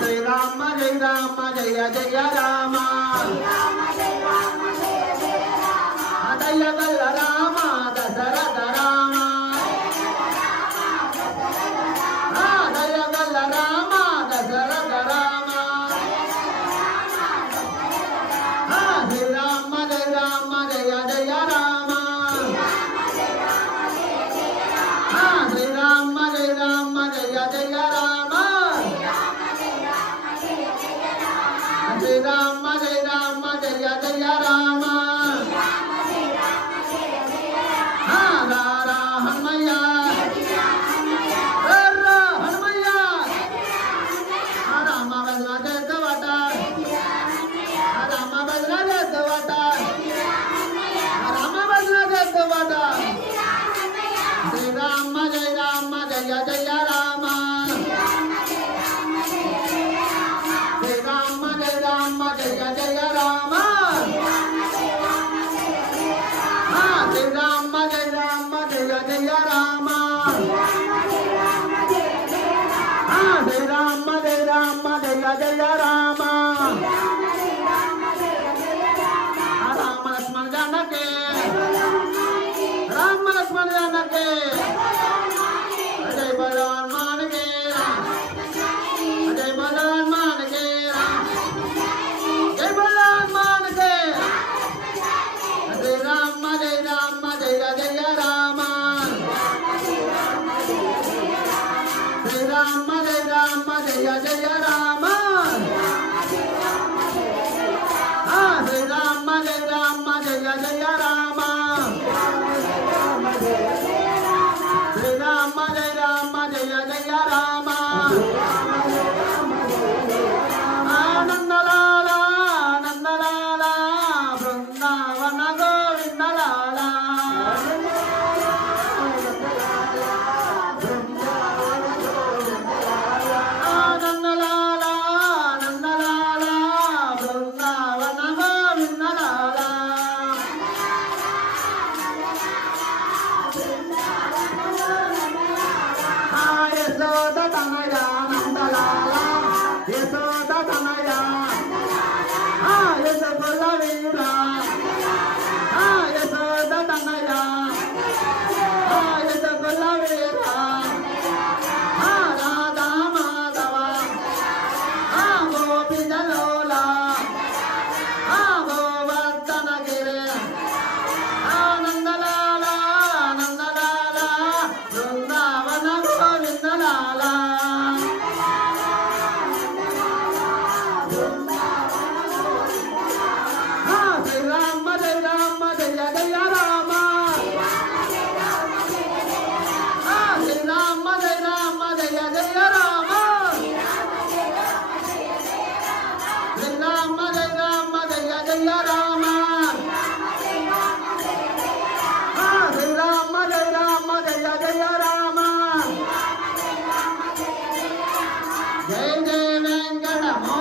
శ్రీరామ జయ రామ జయ జయ రామ దయ గల్ల రామ దశరథ రామ దయ గల్ల రామ దశరథ రామ శ్రీరామ జయ రామ జయ జయ రామ శ్రీరామ జయ రామ జయ జయ రామ శ్రీరామ జయ రామ జయ జయ రామ రారా హనుమయ్య రారా హనుమయ్య రామ భద్ర చేతవట రామ భద్ర చేతవట రామ భద్ర చేతవట శ్రీరామ జయ రామ జయ జయ రామ శ్రీరామ జయ రామ జయ జయ రామ శ్రీరామ జయ రామ జయ జయ రామ శ్రీరామ జయ రామ జయ జయ రామ రామ లక్ష్మణ జానకి రామ లక్ష్మణ జానకి జయ బలవాన్ మానకి జయ బలవాన్ మానకి జయ బలవాన్ మానకి శ్రీరామ జయ రామ జయ జయ రామ శ్రీరామ జయ రామ జయ జయ రామ శ్రీరామ జయ రామ జయ జయ రామ శ్రీరామ జయ రామ జయ జయ రామ నందలాల నందలాల బృందావన గోవిందలాల నందలాల నందలాల బృందావన గోవిందలాల యశోద తనయ నందలాల యశోద తనయ యశోద వీర యశోద తనయ యశోద వీర రాధా మాధవ గోపిజలోల గోవర్ధన గిరి నందలాల నందలాల బృందావన గోవిందలాల శ్రీరామ జయ రామ జయ జయ రామ శ్రీరామ జయ రామ జయ జయ రామ శ్రీరామ జయ రామ జయ జయ రామ శ్రీరామ జయ రామ జయ జయ రామ జయ జయ వెంకటమో